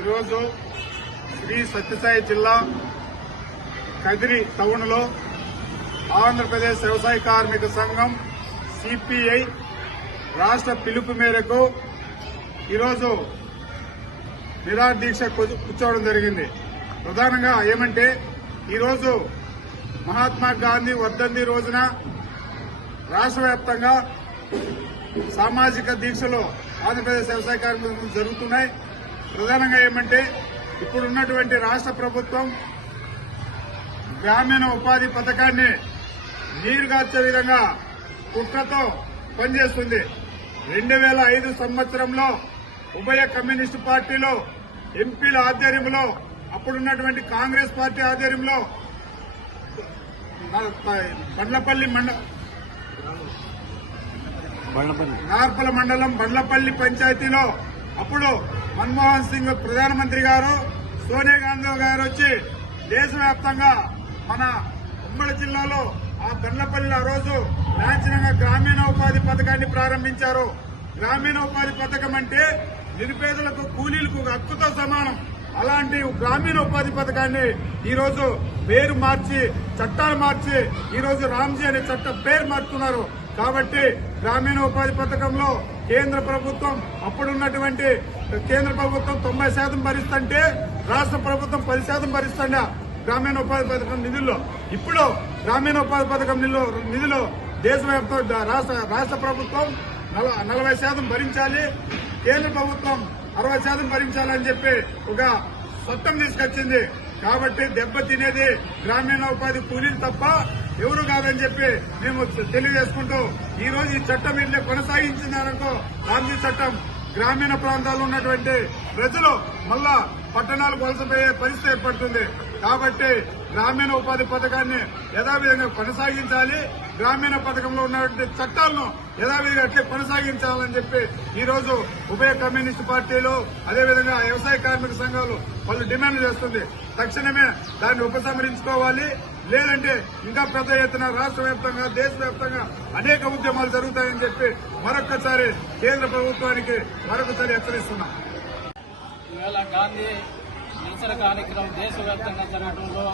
ఈరోజు శ్రీ సత్యసాయి జిల్లా కదిరి టౌన్లో ఆంధ్రప్రదేశ్ వ్యవసాయ కార్మిక సంఘం సిపిఐ రాష్ట్ర పిలుపు మేరకు ఈరోజు నిరాదీక్ష కూర్చోవడం జరిగింది. ప్రధానంగా ఏమంటే ఈరోజు మహాత్మా గాంధీ వర్ధంతి రోజున రాష్ట్ర వ్యాప్తంగా సామాజిక దీక్షలు ఆంధ్రప్రదేశ్ వ్యవసాయ కార్మికులు జరుగుతున్నాయి. ప్రధానంగా ఏమంటే ఇప్పుడున్నటువంటి రాష్ట్ర ప్రభుత్వం గ్రామీణ ఉపాధి పథకాన్ని నీరుగార్చే విధంగా కుట్రతో పనిచేస్తుంది. రెండు వేల ఐదు సంవత్సరంలో ఉభయ కమ్యూనిస్టు పార్టీలో ఎంపీల ఆధ్వర్యంలో అప్పుడున్నటువంటి కాంగ్రెస్ పార్టీ ఆధ్వర్యంలో బండ్లపల్లి మండ నార్పల మండలం బండ్లపల్లి పంచాయతీలో అప్పుడు మన్మోహన్ సింగ్ ప్రధానమంత్రి గారు సోనియా గాంధీ గారు వచ్చి దేశవ్యాప్తంగా మన ఉమ్మడి జిల్లాలో ఆ బండ్లపల్లి ఆ రోజు లాంఛనంగా గ్రామీణ ఉపాధి పథకాన్ని ప్రారంభించారు. గ్రామీణ ఉపాధి పథకం అంటే నిరుపేదలకు కూలీలకు హక్కుతో సమానం. అలాంటి గ్రామీణ ఉపాధి పథకాన్ని ఈరోజు పేరు మార్చి చట్టాలు మార్చి ఈరోజు రామ్జీ అనే చట్ట పేరు మార్చుకున్నారు. కాబట్టి గ్రామీణ ఉపాధి పథకంలో కేంద్ర ప్రభుత్వం అప్పుడున్నటువంటి కేంద్ర ప్రభుత్వం తొంభై శాతం భరిస్తుంటే రాష్ట్ర ప్రభుత్వం పది శాతం భరిస్తుండే గ్రామీణ ఉపాధి పథకం నిధుల్లో. ఇప్పుడు గ్రామీణ ఉపాధి పథకం నిధులు నిధులు దేశవ్యాప్తంగా రాష్ట్ర రాష్ట్ర ప్రభుత్వం నలభై శాతం భరించాలి. కేంద్ర ప్రభుత్వం అరవై శాతం భరించాలని చెప్పి ఒక చట్టం తీసుకొచ్చింది. కాబట్టి దెబ్బ తినేది గ్రామీణ ఉపాధి కూలీలు తప్ప ఎవరు కాదని చెప్పి మేము తెలియజేసుకుంటూ ఈ రోజు ఈ చట్టం ఇట్లే కొనసాగించిందనుకో గాంధీ చట్టం గ్రామీణ ప్రాంతాల్లో ఉన్నటువంటి ప్రజలు మళ్ళా పట్టణాలకు వలసపోయే పరిస్థితి ఏర్పడుతుంది. కాబట్టి గ్రామీణ ఉపాధి పథకాన్ని యథావిధంగా కొనసాగించాలి. గ్రామీణ పథకంలో ఉన్నటువంటి చట్టాలను యథావిధిగా అట్లే కొనసాగించాలని చెప్పి ఈ రోజు ఉభయ కమ్యూనిస్టు పార్టీలు అదేవిధంగా వ్యవసాయ కార్మిక సంఘాలు వాళ్ళు డిమాండ్ చేస్తుంది. తక్షణమే దాన్ని ఉపసంహరించుకోవాలి. లేదంటే ఇంకా పెద్ద ఎత్తున రాష్ట్ర వ్యాప్తంగా దేశవ్యాప్తంగా అనేక ఉద్యమాలు జరుగుతాయని చెప్పి మరొకసారి కేంద్ర ప్రభుత్వానికి మరొకసారి హెచ్చరిస్తున్నాం. గాంధీ నిరసన కార్యక్రమం దేశవ్యాప్తంగా జరగడంలో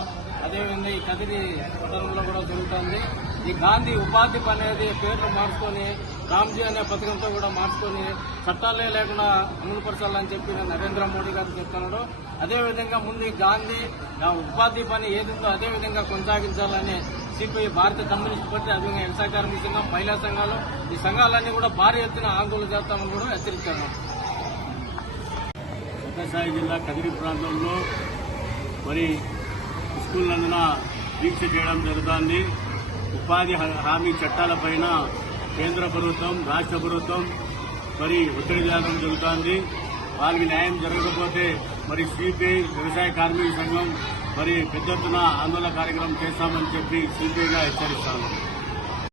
అదేవిధంగా ఈ కదిరి పట్టణంలో కూడా జరుగుతుంది. ఈ గాంధీ ఉపాధి పని అనేది పేర్లు మార్చుకొని రామ్జీ అనే పథకంతో కూడా మార్చుకొని చట్టాలే లేకుండా అమలుపరచాలని చెప్పి నరేంద్ర మోడీ గారు చెప్తున్నాడు అదేవిధంగా ముందు ఈ గాంధీ ఉపాధి పని ఏదిందో అదే విధంగా కొనసాగించాలని సిపిఐ భారత కమ్యూనిస్ట్ పార్టీ అదేవిధంగా వ్యవసాయ కార్మిక సంఘం మహిళా సంఘాలు ఈ సంఘాలన్నీ కూడా భారీ ఎత్తున ఆందోళన చేస్తామని కూడా హెచ్చరించారు సత్యసాయి జిల్లా కదిరి ప్రాంతంలో మరి స్కూల్ నందున దీక్ష చేయడం జరుగుతోంది. ఉపాధి హామీ చట్టాలపైన కేంద్ర ప్రభుత్వం రాష్ట్ర ప్రభుత్వం మరి ఒత్తిడి చేయడం జరుగుతోంది. వాళ్ళకి న్యాయం జరగకపోతే మరి సిపిఐ వ్యవసాయ కార్మిక సంఘం మరి పెద్ద ఎత్తున ఆందోళన కార్యక్రమం చేస్తామని చెప్పి సిపిఐగా హెచ్చరిస్తాను